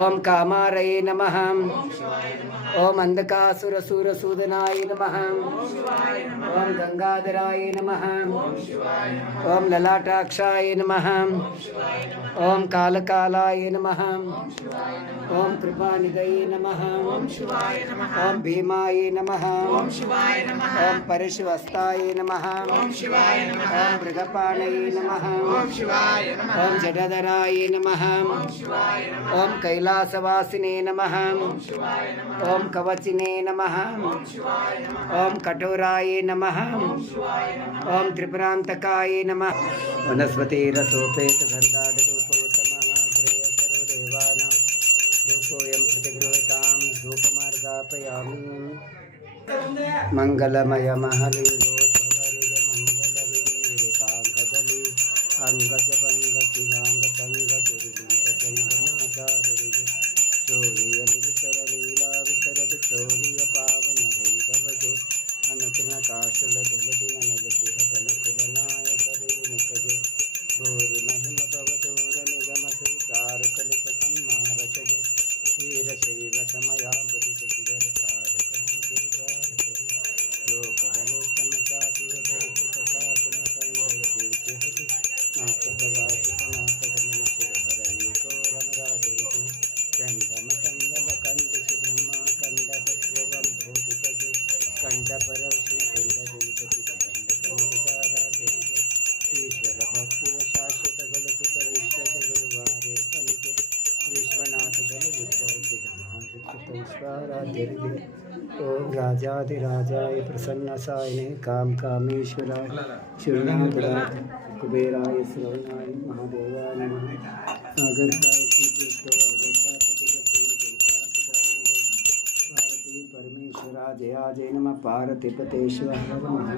ओम कामारये नमः। ओम अंधकासुरसूरसूदनाय नमः। ओम गंगाधराय नमः। ओम ललाटाक्षाय नमः। ओम कालकालाय नमः। ओम कृपानिधये नमः। ओम भीमाय नमः। ओम परशुवस्ताय नमः। ओम मृगपाणये नमः। ओम जटाधराय नमः। ओम कैलासवासिने नमः। ओम कवचिने नमः। ओम कठोराय नमः। ओम त्रिपुरांतकाय नमः। वनस्पतिरसोपेत गन्धाढ्योपवतमहाग्रेय सर्वदेवानां धूपोऽयं प्रतिगृह्यतां धूपमार्गापयामि। मंगलमय महलिंगोद्भवरिग मंगलविनीरिकांगदलि अंगजभंगशिलांगचंगगुरुलिंगजंगमाचार्यरिग चोलियलिवितरलीला विसरद चोलिय पावन भैरवजे अनतृणकाशलदलदि अनलसिह गणकुलनायक रेणुकजे भूरि महिम भवदूर निगमसु चारुकलित सम्मारकजे वीरशैव समया बुधिशशिधर साधकं गुरुद्वारकजे लोकवलोकन चातिव दर्शितकाकुलसंगलदीतिहरि नाकदवाचितनाकदमन शिवहरैको रमराजरिजे चण्डमकण्डलकण्डिषि ब्रह्माकण्डतत्त्वं भूतिपजे कण्डपरवशिखण्डजनितचितकण्डकण्डिताराजरिजे ईश्वर भक्तिव शाश्वत बलकुत विश्वत गुरुवारे कलिके विश्वनाथ जल उद्भव सिद्धमहाराध्यरिजे ओम राजाधिराजाय प्रसन्नसायने काम कामेश्वराय शरणागताय कुबेराय श्रवणाय महादेवाय नमः। आगर्ताय श्रीकृष्णो आगर्तापतिपते भारती परमेश्वरा जया जय नमः। पार्वतीपतेश्वर नमः।